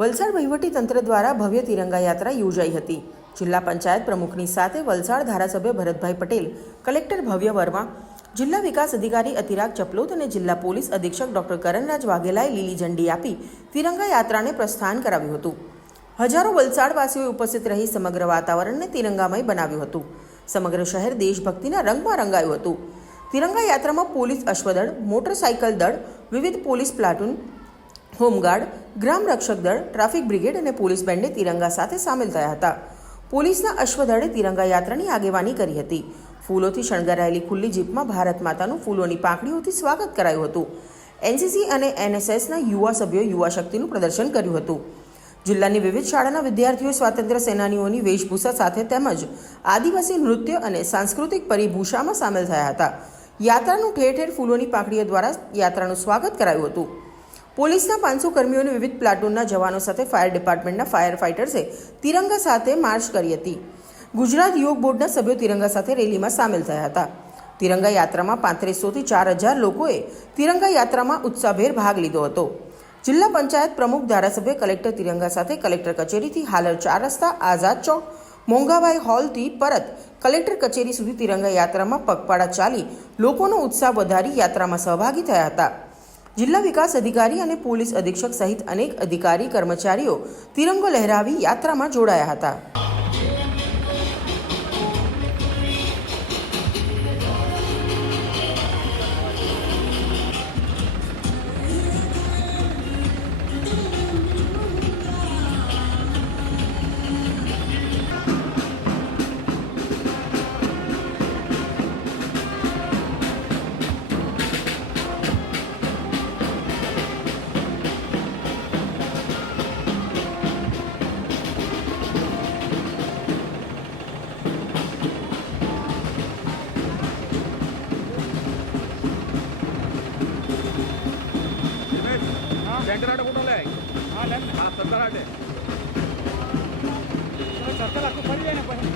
વલસાડ વહીવટીતંત્ર દ્વારા ભવ્ય તિરંગા યાત્રા યોજાઈ હતી। જિલ્લા પંચાયત પ્રમુખની સાથે વલસાડ ધારાસભ્ય ભરતભાઈ પટેલ, કલેક્ટર ભવ્ય વર્મા, જિલ્લા વિકાસ અધિકારી અતિરાગ ચપલોત અને જિલ્લા પોલીસ અધિક્ષક ડોક્ટર કરણરાજ વાઘેલાએ લીલી ઝંડી આપી તિરંગા યાત્રાને પ્રસ્થાન કરાવ્યું હતું। હજારો વલસાડવાસીઓએ ઉપસ્થિત રહી સમગ્ર વાતાવરણને તિરંગામય બનાવ્યું હતું। સમગ્ર શહેર દેશભક્તિના રંગમાં રંગાયું હતું। તિરંગા યાત્રામાં પોલીસ અશ્વદળ, મોટરસાયકલ દળ, વિવિધ પોલીસ પ્લાટૂન, હોમગાર્ડ, ગ્રામ રક્ષક દળ, ટ્રાફિક બ્રિગેડ અને પોલીસ બેન્ડે તિરંગા સાથે સામેલ થયા હતા। પોલીસના અશ્વદળે તિરંગા યાત્રાની આગેવાની કરી હતી। ફૂલોથી શણગારાયેલી ખુલ્લી જીપમાં ભારત માતાનું ફૂલોની પાંખડીઓથી સ્વાગત કરાયું હતું। એનસીસી અને એનએસએસના યુવા સભ્યોએ યુવા શક્તિનું પ્રદર્શન કર્યું હતું। જિલ્લાની વિવિધ શાળાના વિદ્યાર્થીઓ સ્વાતંત્ર્ય સેનાનીઓની વેશભૂષા સાથે તેમજ આદિવાસી નૃત્ય અને સાંસ્કૃતિક પરિભૂષામાં સામેલ થયા હતા। યાત્રાનું ઠેર ઠેર ફૂલોની પાંખડીઓ દ્વારા યાત્રાનું સ્વાગત કરાયું હતું। પોલીસના 500 કર્મીઓને વિવિધ પ્લાટૂનના જવાનો સાથે ફાયર ડિપાર્ટમેન્ટના ફાયર ફાઇટર્સે તિરંગા સાથે માર્ચ કરી હતી। ગુજરાત યોગ બોર્ડના સભ્યો તિરંગા સાથે રેલીમાં સામેલ થયા હતા। તિરંગા યાત્રામાં 3500થી 4000 લોકોએ તિરંગા યાત્રામાં ઉત્સાહભેર ભાગ લીધો હતો। જિલ્લા પંચાયત પ્રમુખ, ધારાસભ્ય, કલેક્ટર તિરંગા સાથે કલેક્ટર કચેરીથી હાલર 4 રસ્તા, આઝાદ ચોક, મોંઘાભાઈ હોલથી પરત કલેક્ટર કચેરી સુધી તિરંગા યાત્રામાં પગપાળા ચાલી લોકોનો ઉત્સાહ વધારી યાત્રામાં સહભાગી થયા હતા। જિલ્લા વિકાસ અધિકારી અને પોલીસ અધિક્ષક સહિત અનેક અધિકારી કર્મચારીઓ તિરંગો લહેરાવી યાત્રામાં જોડાયા હતા। వెంకరాట కూడా సత్తరాటే సత్తలకు పడిపోయిన పని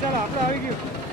ચાલો આપણે આવી ગયું।